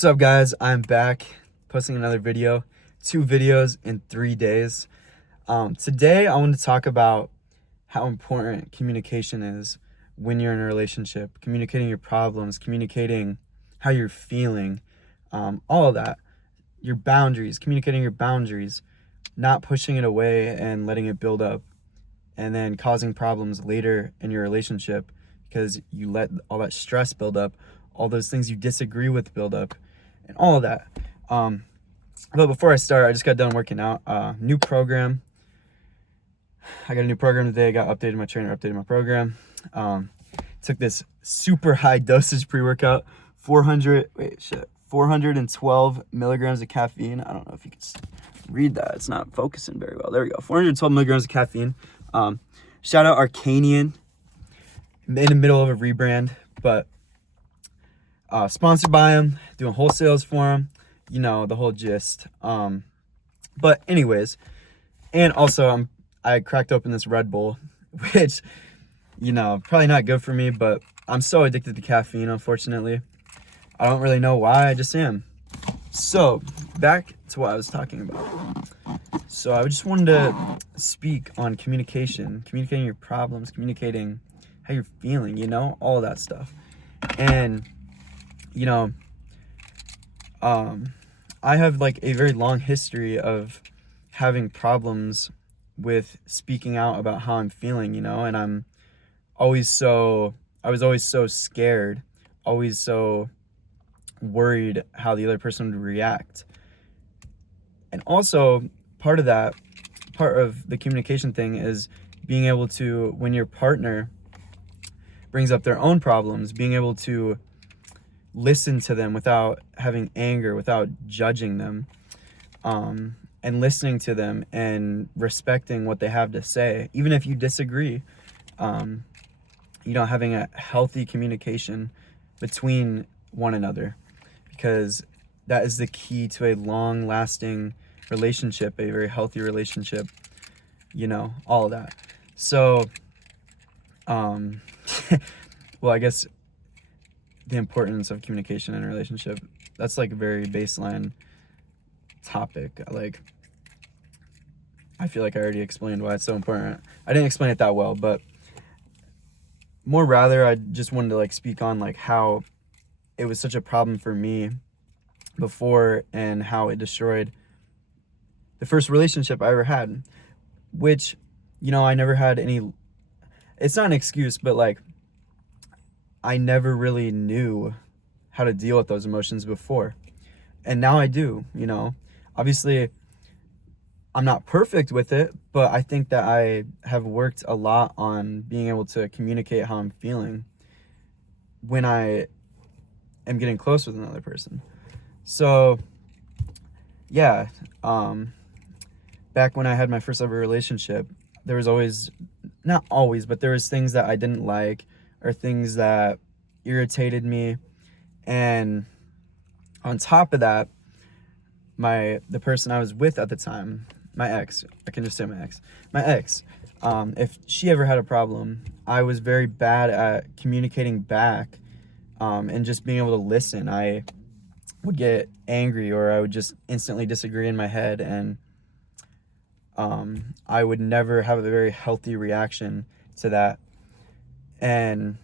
What's up, guys? I'm back posting another video. 2 videos in 3 days. Today I want to talk about how important communication is when you're in a relationship. Communicating your problems, communicating how you're feeling, all of that. Your boundaries, communicating your boundaries, not pushing it away and letting it build up and then causing problems later in your relationship because you let all that stress build up, all those things you disagree with build up, and all of that. But before I start, I just got done working out. New program. I got a new program today. I got updated. My trainer updated my program. Took this super high dosage pre-workout, 412 milligrams of caffeine. I don't know if you can read that. It's not focusing very well. There we go. 412 milligrams of caffeine. Shout out Arcanian. In the middle of a rebrand, but sponsored by him, doing wholesales for him, you know, the whole gist. But anyways, and also I cracked open this Red Bull, which, you know, probably not good for me, but I'm so addicted to caffeine, unfortunately. I don't really know why, I just am. So back to what I was talking about. So I just wanted to speak on communicating your problems, communicating how you're feeling, you know, all of that stuff. And, you know, I have like a very long history of having problems with speaking out about how I'm feeling, you know, and I was always so scared, always so worried how the other person would react. And also part of the communication thing is being able to, when your partner brings up their own problems, being able to listen to them without having anger, without judging them, and listening to them and respecting what they have to say, even if you disagree. You know, having a healthy communication between one another, because that is the key to a long-lasting relationship, a very healthy relationship, you know, all of that. So, well, I guess the importance of communication in a relationship, that's like a very baseline topic. I feel like I already explained why it's so important. I didn't explain it that well, but more rather, I just wanted to like speak on like how it was such a problem for me before and how it destroyed the first relationship I ever had, which, you know, I never had any, it's not an excuse, but like I never really knew how to deal with those emotions before. And now I do, you know. Obviously, I'm not perfect with it, but I think that I have worked a lot on being able to communicate how I'm feeling when I am getting close with another person. So, yeah, back when I had my first ever relationship, there was always, not always, but there was things that I didn't like or things that irritated me. And on top of that, the person I was with at the time, my ex, I can just say my ex, if she ever had a problem, I was very bad at communicating back, and just being able to listen. I would get angry, or I would just instantly disagree in my head, and I would never have a very healthy reaction to that. And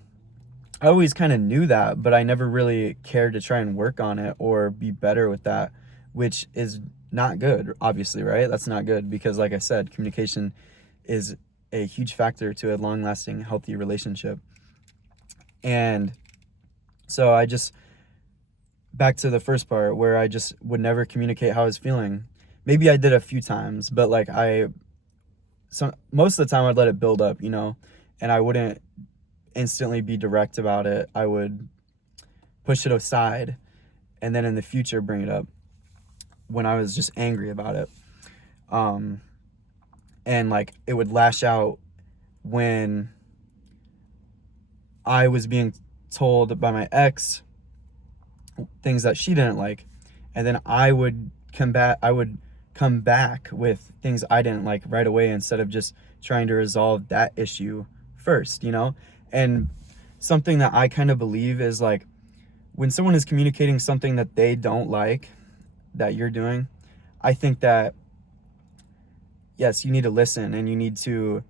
I always kind of knew that, but I never really cared to try and work on it or be better with that, which is not good, obviously, right? That's not good, because like I said, communication is a huge factor to a long-lasting, healthy relationship. And so back to the first part where I just would never communicate how I was feeling. Maybe I did a few times, but like most of the time I'd let it build up, you know, and I wouldn't instantly be direct about it. I would push it aside and then in the future bring it up when I was just angry about it. And like it would lash out when I was being told by my ex things that she didn't like, and then I would come back with things I didn't like right away, instead of just trying to resolve that issue first, you know. And something that I kind of believe is like, when someone is communicating something that they don't like that you're doing, I think that yes, you need to listen, and you need to,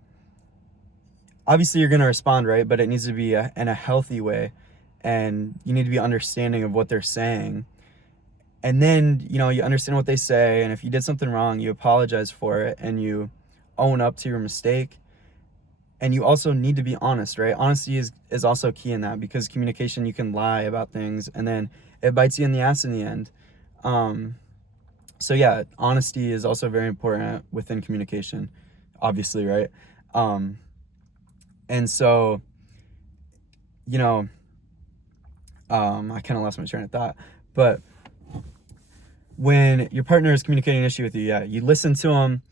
obviously you're going to respond, right? But it needs to be in a healthy way, and you need to be understanding of what they're saying. And then, you understand what they say, and if you did something wrong, you apologize for it, and you own up to your mistake. And you also need to be honest, right? Honesty is also key in that, because communication, you can lie about things and then it bites you in the ass in the end. So yeah, honesty is also very important within communication, obviously, right? And so, you know, I kind of lost my train of thought, but when your partner is communicating an issue with you, yeah, you listen to them,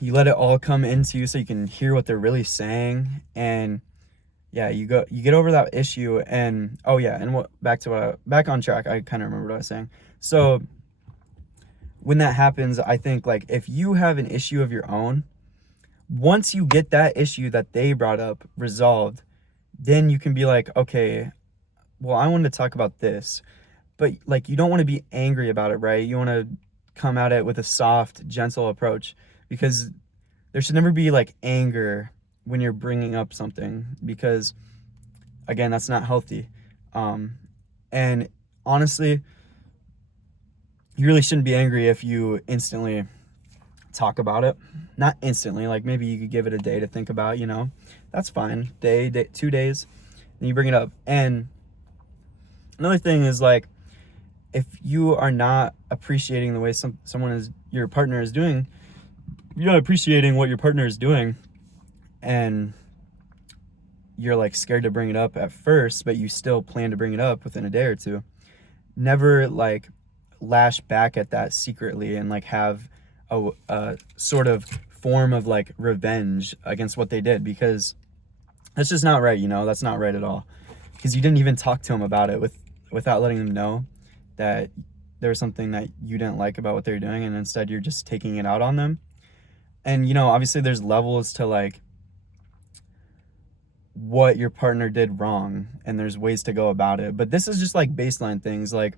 you let it all come into you so you can hear what they're really saying, and yeah, you get over that issue. And oh yeah, and back on track, I kind of remember what I was saying. So when that happens, I think, like, if you have an issue of your own, once you get that issue that they brought up resolved, then you can be like, okay, well, I wanted to talk about this, but like, you don't want to be angry about it, right? You want to come at it with a soft, gentle approach, because there should never be like anger when you're bringing up something, because again, that's not healthy. And honestly, you really shouldn't be angry if you instantly talk about it. Not instantly, like maybe you could give it a day to think about, that's fine. Day, 2 days, then you bring it up. And another thing is, like, if you are not appreciating the way your partner is doing, you're not appreciating what your partner is doing, and you're like scared to bring it up at first, but you still plan to bring it up within a day or two, never like lash back at that secretly and like have a sort of form of like revenge against what they did, because that's just not right. That's not right at all, because you didn't even talk to them about it without letting them know that there was something that you didn't like about what they're doing, and instead you're just taking it out on them. And obviously there's levels to like what your partner did wrong, and there's ways to go about it, but this is just like baseline things. Like,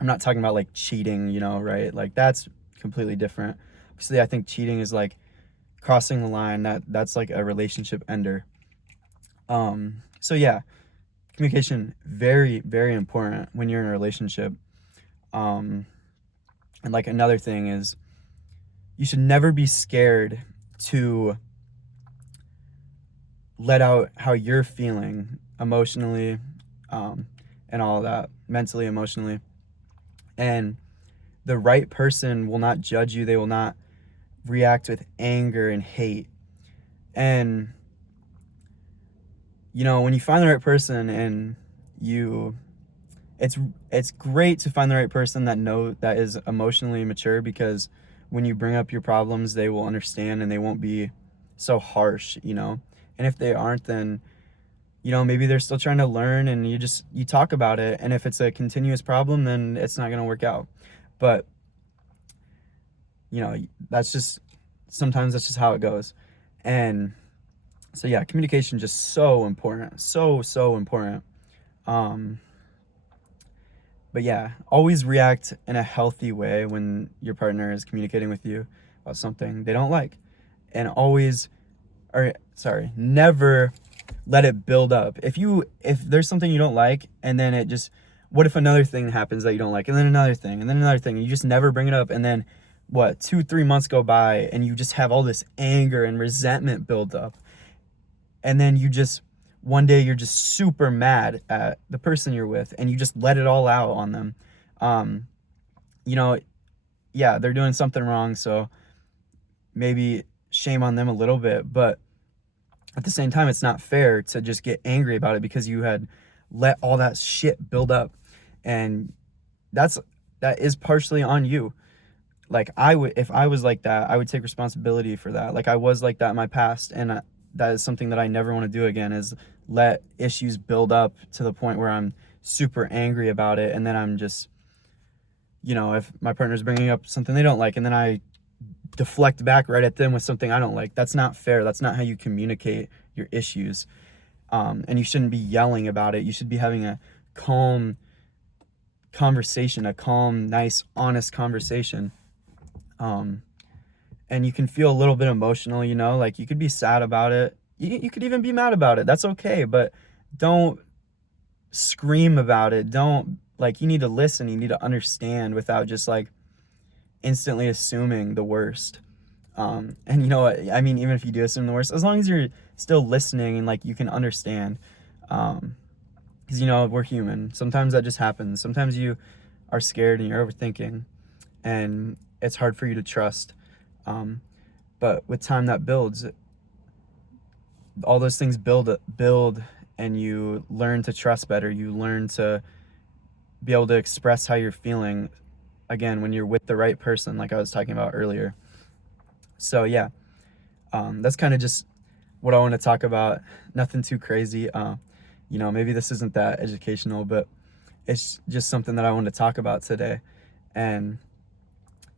I'm not talking about like cheating, right? Like, that's completely different. Obviously, I think cheating is like crossing the line. That's like a relationship ender. So yeah, communication, very, very important when you're in a relationship. And like, another thing is, you should never be scared to let out how you're feeling emotionally, and all of that, mentally, emotionally. And the right person will not judge you. They will not react with anger and hate. And when you find the right person, and it's great to find the right person that is emotionally mature, because when you bring up your problems, they will understand and they won't be so harsh. And if they aren't, then maybe they're still trying to learn, and you talk about it, and if it's a continuous problem, then it's not going to work out. But sometimes that's just how it goes. And so yeah, communication just so important, so important. But yeah, always react in a healthy way when your partner is communicating with you about something they don't like, and never let it build up. If there's something you don't like, and then what if another thing happens that you don't like, and then another thing, and then another thing, and you just never bring it up, and then 2-3 months go by, and you just have all this anger and resentment build up, and then one day you're just super mad at the person you're with, and you just let it all out on them. Yeah, they're doing something wrong, so maybe shame on them a little bit, but at the same time, it's not fair to just get angry about it, because you had let all that shit build up, and that is partially on you. Like, if I was like that, I would take responsibility for that. Like, I was like that in my past, and that is something that I never want to do again, is let issues build up to the point where I'm super angry about it, and then I'm just, if my partner's bringing up something they don't like, and then I deflect back right at them with something I don't like. That's not fair. That's not how you communicate your issues. And you shouldn't be yelling about it. You should be having a calm conversation, a calm, nice, honest conversation. And you can feel a little bit emotional, you know, like you could be sad about it. You could even be mad about it. That's okay, but don't scream about it. Don't, like, you need to listen, you need to understand without just like instantly assuming the worst. And you know what, I mean, even if you do assume the worst, as long as you're still listening and like you can understand, because you know, we're human. Sometimes that just happens. Sometimes you are scared and you're overthinking and it's hard for you to trust. But with time, that builds. All those things build, and you learn to trust better. You learn to be able to express how you're feeling, again, when you're with the right person, like I was talking about earlier. So yeah, that's kind of just what I want to talk about. Nothing too crazy. You know, maybe this isn't that educational, but it's just something that I want to talk about today. And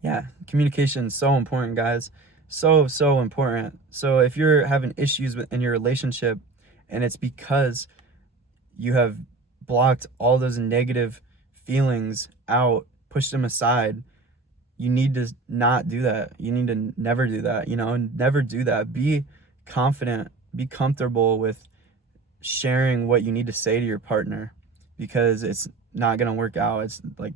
yeah, communication is so important, guys. So important. So if you're having issues in your relationship and it's because you have blocked all those negative feelings out, pushed them aside, you need to not do that. You need to never do that, you know, never do that. Be confident, be comfortable with sharing what you need to say to your partner, because it's not going to work out. It's like,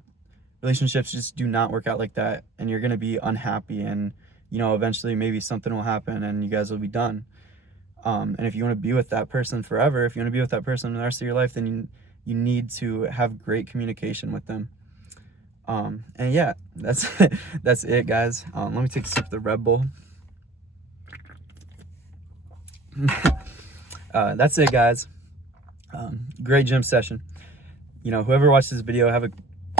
relationships just do not work out like that, and you're going to be unhappy, and you know, eventually maybe something will happen and you guys will be done. And if you want to be with that person forever, if you want to be with that person the rest of your life, then you need to have great communication with them. And yeah, that's that's it, guys. Let me take a sip of the Red Bull. That's it, guys. Great gym session. You know, whoever watched this video, have a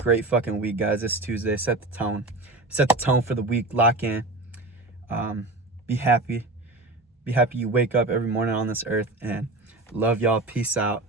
great fucking week, guys. This Tuesday, set the tone for the week. Lock in. Be happy you wake up every morning on this earth, and love y'all. Peace out.